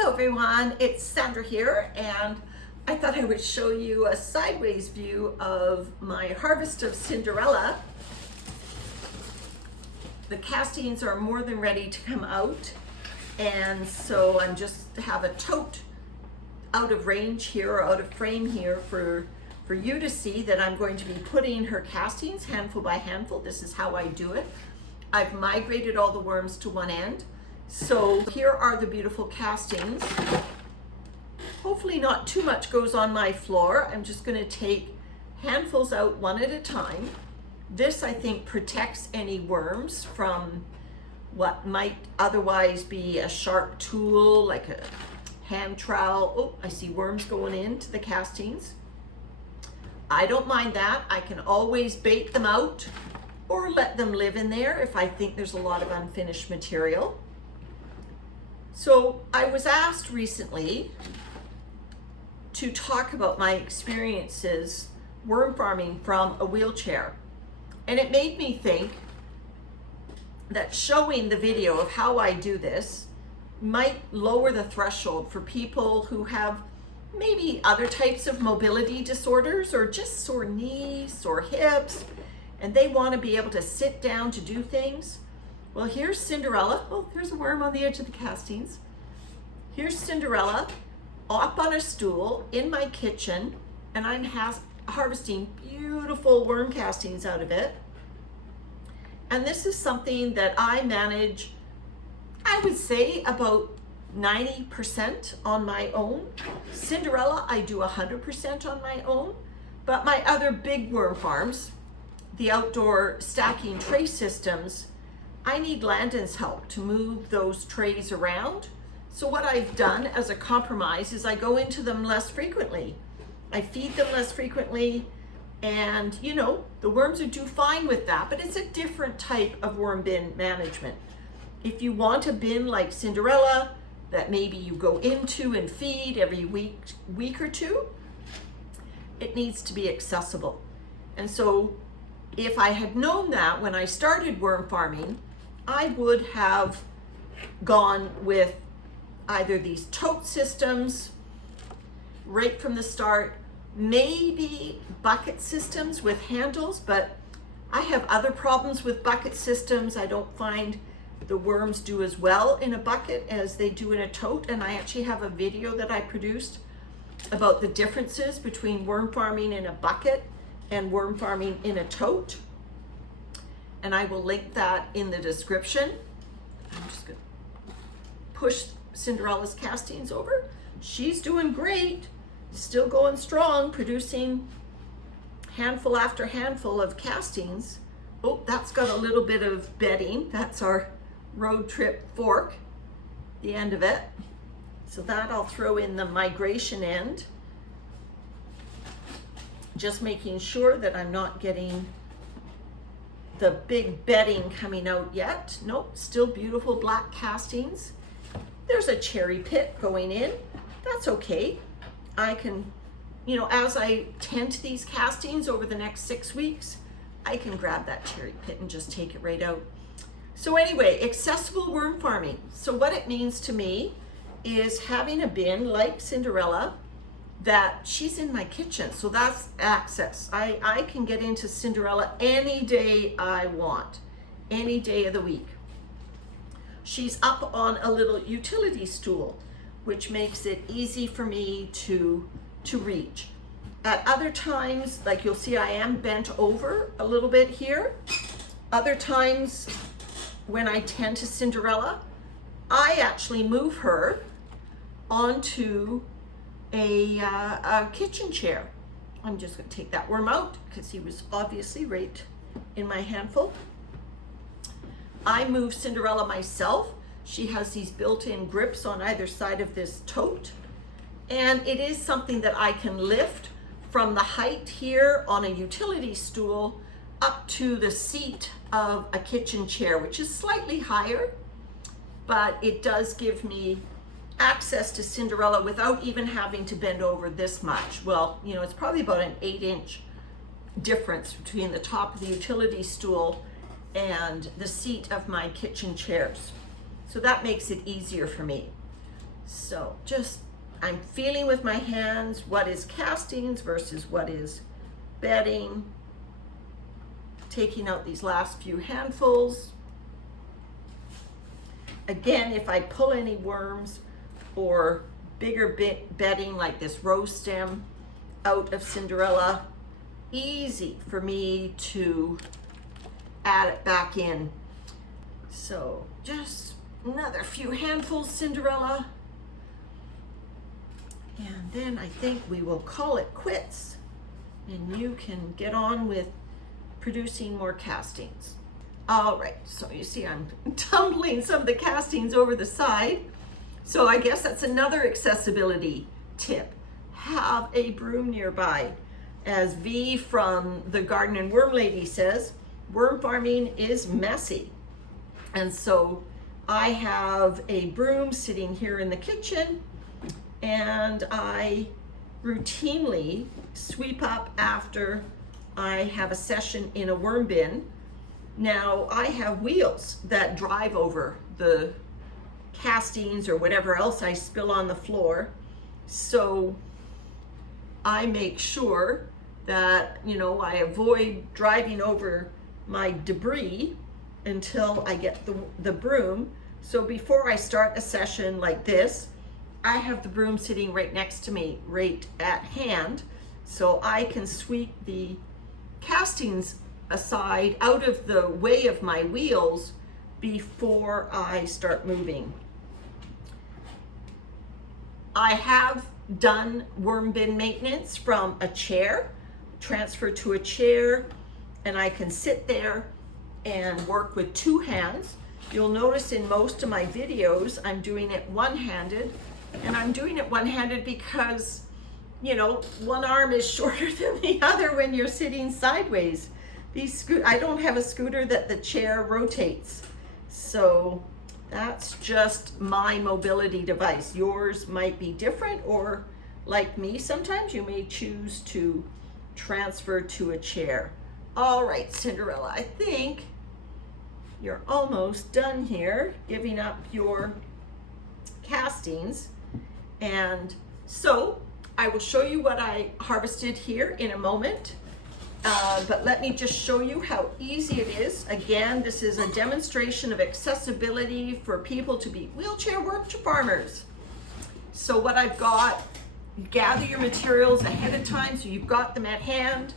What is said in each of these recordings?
Hello everyone, it's Sandra here, and I thought I would show you a sideways view of my harvest of Cinderella. The castings are more than ready to come out, and so I'm just have a tote out of range here, or out of frame here for you to see that I'm going to be putting her castings handful by handful. This is how I do it. I've migrated all the worms to one end. So here are the beautiful castings. Hopefully not too much goes on my floor. I'm just going to take handfuls out one at a time. This, I think, protects any worms from what might otherwise be a sharp tool like a hand trowel. Oh, I see worms going into the castings. I don't mind that. I can always bait them out or let them live in there if I think there's a lot of unfinished material. So I was asked recently to talk about my experiences worm farming from a wheelchair. And it made me think that showing the video of how I do this might lower the threshold for people who have maybe other types of mobility disorders or just sore knees, sore hips, and they want to be able to sit down to do things. Well, here's Cinderella. Oh, there's a worm on the edge of the castings. Here's Cinderella up on a stool in my kitchen, and I'm harvesting beautiful worm castings out of it. And this is something that I manage, I would say, about 90% on my own. Cinderella, I do 100% on my own. But my other big worm farms, the outdoor stacking tray systems, I need Landon's help to move those trays around. So what I've done as a compromise is I go into them less frequently. I feed them less frequently, and you know, the worms do fine with that, but it's a different type of worm bin management. If you want a bin like Cinderella that maybe you go into and feed every week or two, it needs to be accessible. And so if I had known that when I started worm farming, I would have gone with either these tote systems right from the start, maybe bucket systems with handles, but I have other problems with bucket systems. I don't find the worms do as well in a bucket as they do in a tote, and I actually have a video that I produced about the differences between worm farming in a bucket and worm farming in a tote, and I will link that in the description. I'm just gonna push Cinderella's castings over. She's doing great, still going strong, producing handful after handful of castings. Oh, that's got a little bit of bedding. That's our road trip fork, the end of it. So that I'll throw in the migration end. Just making sure that I'm not getting the big bedding coming out yet. Nope, still beautiful black castings. There's a cherry pit going in. That's okay. I can, you know, as I tend to these castings over the next 6 weeks, I can grab that cherry pit and just take it right out. So anyway, accessible worm farming. So what it means to me is having a bin like Cinderella that she's in my kitchen. So that's access. I can get into Cinderella any day I want, any day of the week. She's up on a little utility stool, which makes it easy for me to reach. At other times, like you'll see, I am bent over a little bit here. Other times when I tend to Cinderella, I actually move her onto a kitchen chair. I'm just going to take that worm out because he was obviously right in my handful. I move Cinderella myself. She has these built-in grips on either side of this tote, and it is something that I can lift from the height here on a utility stool up to the seat of a kitchen chair, which is slightly higher, but it does give me access to Cinderella without even having to bend over this much. Well, you know, it's probably about an 8-inch difference between the top of the utility stool and the seat of my kitchen chairs. So that makes it easier for me. So just, I'm feeling with my hands what is castings versus what is bedding. Taking out these last few handfuls. Again, if I pull any worms or bigger bedding like this rose stem out of Cinderella, easy for me to add it back in. So just another few handfuls, Cinderella. And then I think we will call it quits, and you can get on with producing more castings. All right, so you see I'm tumbling some of the castings over the side. So I guess that's another accessibility tip. Have a broom nearby. As V from the Garden and Worm Lady says, worm farming is messy. And so I have a broom sitting here in the kitchen, and I routinely sweep up after I have a session in a worm bin. Now I have wheels that drive over the castings or whatever else I spill on the floor. So I make sure that, you know, I avoid driving over my debris until I get the broom. So before I start a session like this, I have the broom sitting right next to me, right at hand, so I can sweep the castings aside out of the way of my wheels before I start moving. I have done worm bin maintenance from a chair, transfer to a chair, and I can sit there and work with two hands. You'll notice in most of my videos I'm doing it one-handed, and I'm doing it one-handed because, you know, one arm is shorter than the other when you're sitting sideways. I don't have a scooter that the chair rotates, so that's just my mobility device. Yours might be different, or like me, sometimes you may choose to transfer to a chair. All right, Cinderella, I think you're almost done here, giving up your castings. And so I will show you what I harvested here in a moment. But let me just show you how easy it is. Again, this is a demonstration of accessibility for people to be wheelchair worm farmers. So what I've got, you gather your materials ahead of time so you've got them at hand.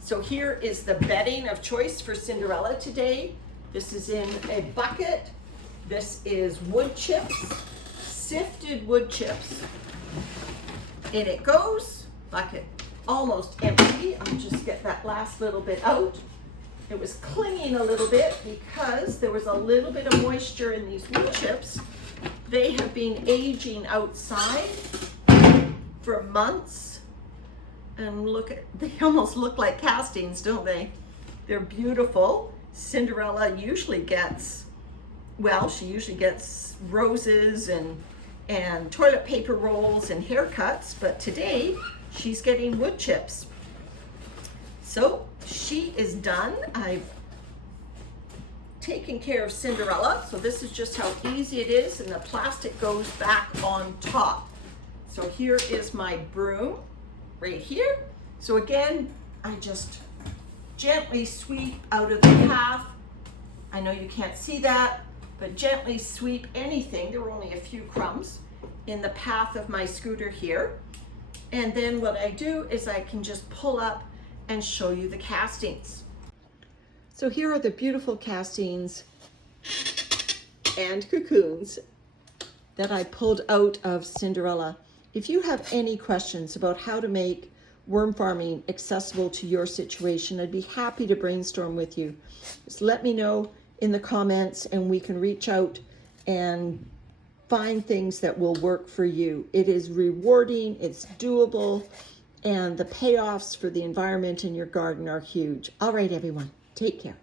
So here is the bedding of choice for Cinderella today. This is in a bucket. This is wood chips, sifted wood chips. In it goes, bucket almost empty. I'll just get that last little bit out. It was clinging a little bit because there was a little bit of moisture in these wood chips. They have been aging outside for months. And look at, they almost look like castings, don't they? They're beautiful. Cinderella usually gets, well, she usually gets roses and toilet paper rolls and haircuts, but today she's getting wood chips. So she is done. I've taken care of Cinderella. So this is just how easy it is, and the plastic goes back on top. So here is my broom right here. So again, I just gently sweep out of the path. I know you can't see that, but gently sweep anything. There were only a few crumbs in the path of my scooter here. And then what I do is I can just pull up and show you the castings. So here are the beautiful castings and cocoons that I pulled out of Cinderella. If you have any questions about how to make worm farming accessible to your situation, I'd be happy to brainstorm with you. Just let me know in the comments and we can reach out and find things that will work for you. It is rewarding, it's doable, and the payoffs for the environment in your garden are huge. All right, everyone, take care.